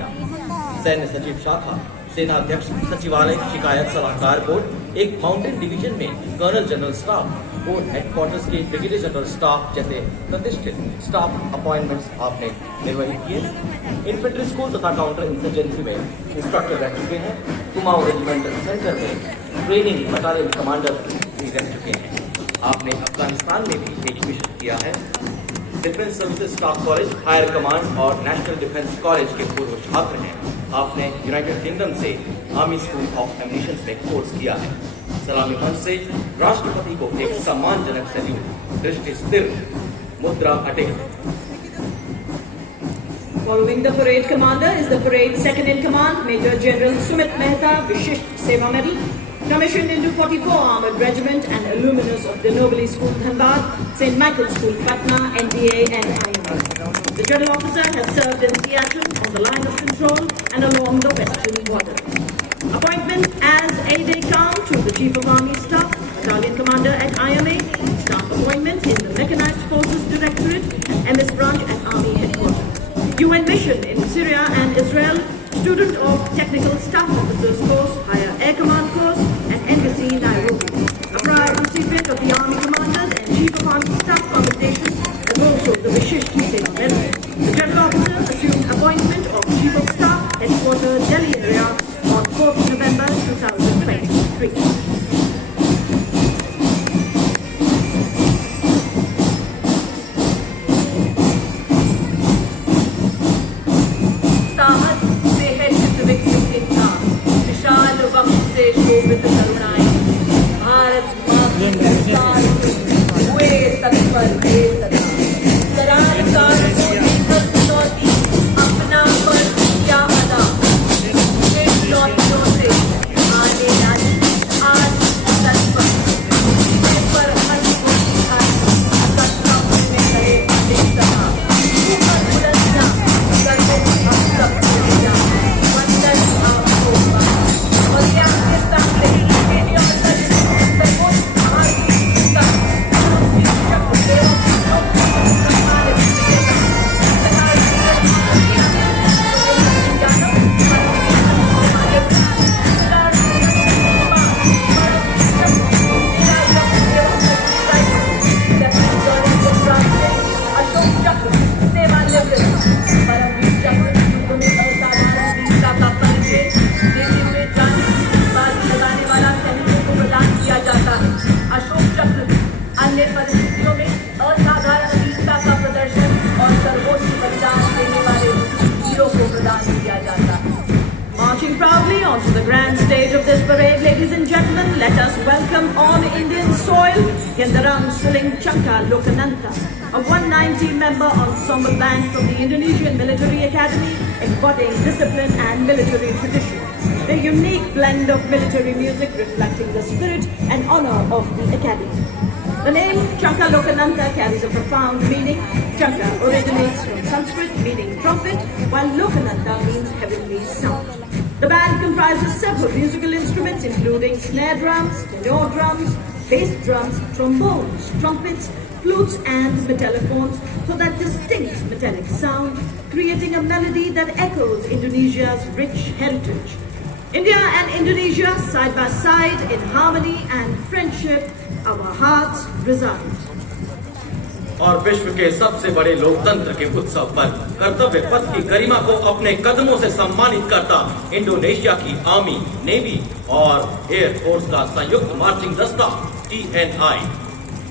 किया। सैन्य सचिव शाखा, सेना अध्यक्ष सचिवालय, शिकायत सलाहकार बोर्ड, एक माउंटेन डिवीजन में colonel general staff, board headquarters के ब्रिगेडियर जनरल स्टाफ जैसे प्रतिष्ठित स्टाफ अपॉइंटमेंट्स आपने निर्वहित किए। इन्फेंट्री स्कूल तथा काउंटर इंसर्जेंसी में इंस्ट्रक्टर रह चुके हैं। कुमाऊं रेजिमेंटल सेंटर में ट्रेनिंग बटालियन कमांडर भी रह चुके हैं। आपने अफगानिस्तान में भी एक मिशन किया है। Defence services staff college, higher command और नेशनल डिफेंस कॉलेज के पूर्व छात्र हैं। आपने यूनाइटेड किंगडम से आर्मी स्कूल ऑफ एमिनेशन में कोर्स किया है। सलामी मंच से राष्ट्रपति को एक सम्मानजनक सैल्यूट। दृष्टि स्थिर, मुद्रा अटल। Following the parade commander is the parade second in command, Major General Sumit Mehta, Vishisht Seva Medal, commissioned into 44 Armored Regiment and alumnus of the Nobili School Dhanbad, St. Michael's School Patna, NDA and IMA. The general officer has served in Seattle on the line of control and along the western borders. Appointment as aide-de-camp to the Chief of Army Staff, Battalion Commander at IMA, staff appointment in the Mechanized Forces Directorate and MS Branch at Army Headquarters. UN Mission in Syria and Israel, student of Technical Staff Officers Course, Higher Air Command Course at Embassy, Nairobi. A prior recipient of the Army Commanders and Chief of Army Staff Commendation, as also the Vishisht Seva Medal. The General Officer assumed appointment of Chief of Staff, Headquarters, Delhi area on 4th November 2023. Marching proudly onto the grand stage of this parade, ladies and gentlemen, let us welcome on Indian soil Yendaram Suling Chaka Lokananta, a 190-member ensemble band from the Indonesian Military Academy, embodying discipline and military tradition. A unique blend of military music reflecting the spirit and honor of the Academy. The name Chaka Lokananta carries a profound meaning. Chaka originates from Sanskrit meaning trumpet, while Lokananta means heavenly sound. The band comprises several musical instruments including snare drums, tenor drums, bass drums, trombones, trumpets, flutes and metallophones for that distinct metallic sound, creating a melody that echoes Indonesia's rich heritage. India and Indonesia side by side in harmony and friendship, our hearts reside. और विश्व के सबसे बड़े लोकतंत्र के उत्सव पर कर्तव्य पथ की गरिमा को अपने कदमों से सम्मानित करता इंडोनेशिया की आर्मी, नेवी और एयर फोर्स का संयुक्त मार्चिंग दस्ता TNI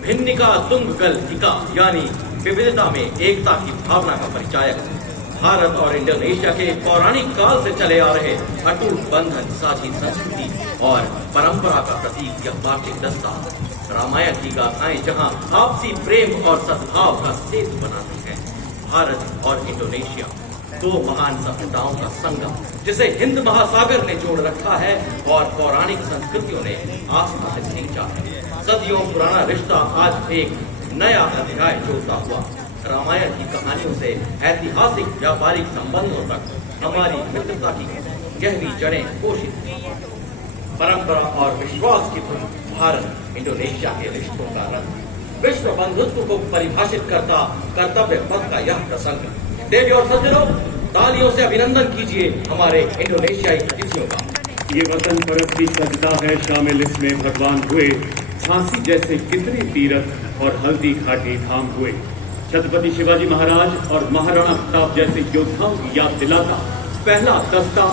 भिन्निका तुंगगल इका यानी विविधता में एकता की भावना का परिचायक। भारत और इंडोनेशिया के पौराणिक काल से चले आ रहे अटूट बंधन, साझी संस्कृति और परंपरा का प्रतीक यह मार्चिंग दस्ता रामायण की गाथाएं जहां आपसी प्रेम और सद्भाव का सेतु बनाती है। भारत और इंडोनेशिया दो महान सभ्यताओं का संगम जिसे हिंद महासागर ने जोड़ रखा है और पौराणिक संस्कृतियों ने आस्था से खींचा है। सदियों पुराना रिश्ता आज एक नया अध्याय जोड़ता हुआ रामायण की कहानियों से ऐतिहासिक व्यापारिक संबंधों तक हमारी मित्रता की गहरी जड़ें पोषित हैं। परंपरा और विश्वास की धुन भारत इंडोनेशिया के रिश्तों का रंग विश्व बंधुत्व को परिभाषित करता कर्तव्य पथ का यह प्रसंग। देवी और सज्जनों, तालियों से अभिनंदन कीजिए हमारे इंडोनेशियाई अतिथियों का। ये वतन पर अपनी सजदा है शामिल इसमें भगवान हुए, झांसी जैसे कितने तीरथ और हल्दी घाटी धाम हुए। छत्रपति शिवाजी महाराज और महाराणा प्रताप जैसे योद्धाओं की याद दिलाता पहला दस्ता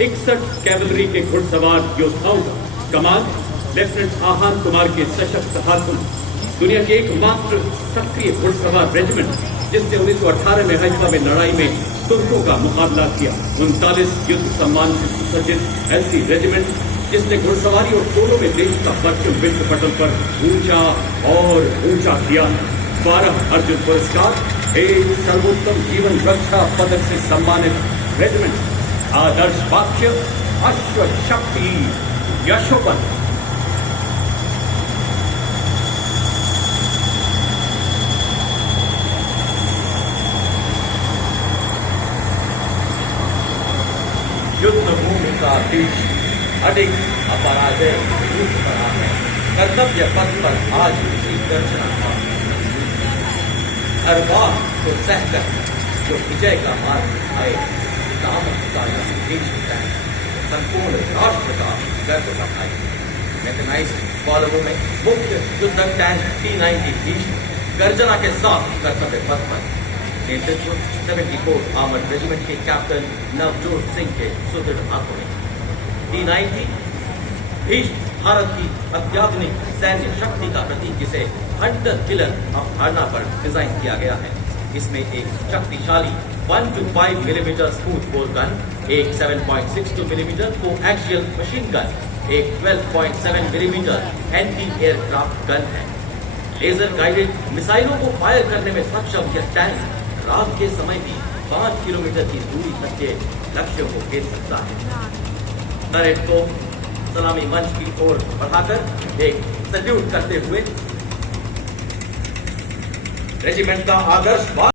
61 कैवलरी के घुड़सवार योद्धाओं का। कमाल लेफ्टिनेंट आहान कुमार के सशक्त हाथों दुनिया के एकमात्र सक्रिय घुड़सवार रेजिमेंट जिसने 1918 में हल्द्वानी में लड़ाई में तुर्कों का मुकाबला किया। 39 युद्ध सम्मान से सुसज्जित ऐसी रेजिमेंट जिसने घुड़सवारी और पोलो में देश का परचम विश्व पटल पर ऊंचा और ऊंचा किया। 12 अर्जुन पुरस्कार, एक सर्वोत्तम जीवन रक्षा पदक से सम्मानित रेजिमेंट। आदर्श वाक्य अश्व शक्ति यशोपन। युद्ध भूमि का देश अडिग अपराजय रूप बना है। कर्तव्य पथ पर आज उसी गर्जना था। हर बार को सहकर जो विजय का मार्ग आए, सामर्थ का यह देश है, संपूर्ण राष्ट्र का गर्व बढ़ाए। मैकेनाइज्ड कॉलमों में मुख्य युद्धक टैंक T-90 भीष्म गर्जना के साथ कर्तव्य पथ पर नेतृत्व 74 आर्मर्ड रेजिमेंट के कैप्टन नवजोत सिंह के सुदृढ़ हाथों में। T-90 भीष्म भारत की अत्याधुनिक सैन्य शक्ति का प्रतीक, जिसे हंटर किलर अवधारणा पर डिजाइन किया गया है। इसमें एक शक्तिशाली 125 मिलीमीटर स्मूथ बोर गन, एक 7.62 मिलीमीटर कोएक्सियल मशीन गन, एक 12.7 मिलीमीटर एंटी एयरक्राफ्ट गन है। लेजर गाइडेड मिसाइलों को फायर करने में सक्षम यह टैंक रात के समय भी 5 किलोमीटर की दूरी तक के लक्ष्यों को घेर सकता है। टरेट को सलामी मंच की ओर बढ़ाकर एक सल्यूट करते हुए रेजिमेंट का आदर्श